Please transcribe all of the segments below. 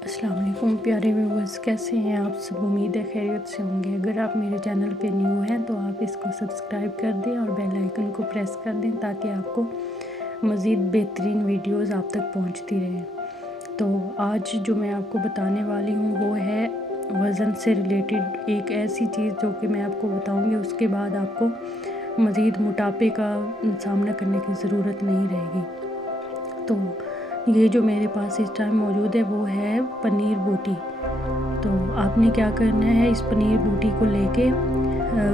अस्सलाम वालेकुम प्यारे व्यूअर्स, कैसे हैं आप सब। उम्मीद है खैरियत से होंगे। अगर आप मेरे चैनल पे न्यू हैं तो आप इसको सब्सक्राइब कर दें और बेल आइकन को प्रेस कर दें ताकि आपको मज़ीद बेहतरीन वीडियोस आप तक पहुंचती रहें। तो आज जो मैं आपको बताने वाली हूँ वो है वज़न से रिलेटेड एक ऐसी चीज़ जो कि मैं आपको बताऊँगी, उसके बाद आपको मज़ीद मोटापे का सामना करने की ज़रूरत नहीं रहेगी। तो ये जो मेरे पास इस टाइम मौजूद है वो है पनीर बूटी। तो आपने क्या करना है, इस पनीर बूटी को लेके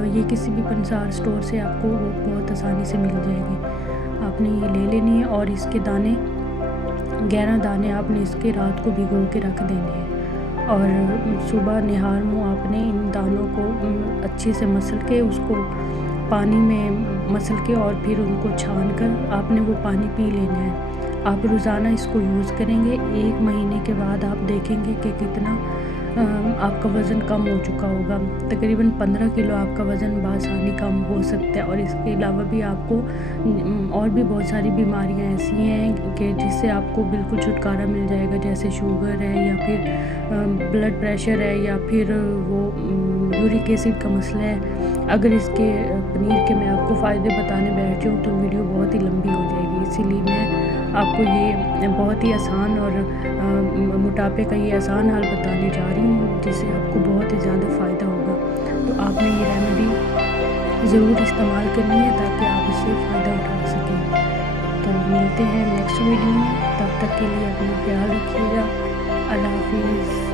ये किसी भी पंसार स्टोर से आपको वो बहुत आसानी से मिल जाएगी। आपने ये ले लेनी है और इसके दाने 11 दाने आपने इसके रात को भिगो के रख देने हैं और सुबह निहार मुँह आपने इन दानों को अच्छे से मसल के उसको पानी में मसल के और फिर उनको छान कर आपने वो पानी पी लेना है। आप रोज़ाना इसको यूज़ करेंगे, 1 महीने के बाद आप देखेंगे कि कितना आपका वज़न कम हो चुका होगा। तकरीबन 15 किलो आपका वज़न बासानी कम हो सकता है। और इसके अलावा भी आपको और भी बहुत सारी बीमारियां ऐसी हैं कि जिससे आपको बिल्कुल छुटकारा मिल जाएगा, जैसे शुगर है या फिर ब्लड प्रेशर है या फिर वो यूरिक एसिड का मसला है। अगर इसके पनीर के मैं आपको फ़ायदे बताने बैठ जाऊँ तो वीडियो बहुत ही लंबी हो जाएगी, इसीलिए मैं आपको ये बहुत ही आसान और मोटापे का ये आसान हल बताने जा रही हूँ जिससे आपको बहुत ही ज़्यादा फ़ायदा होगा। तो आपने ये रेमेडी ज़रूर इस्तेमाल करनी है ताकि आप इससे फ़ायदा उठा सकें। तो मिलते हैं नेक्स्ट वीडियो में, तब तक के लिए अपना ख्याल रखिएगा। अल्लाह हाफिज़।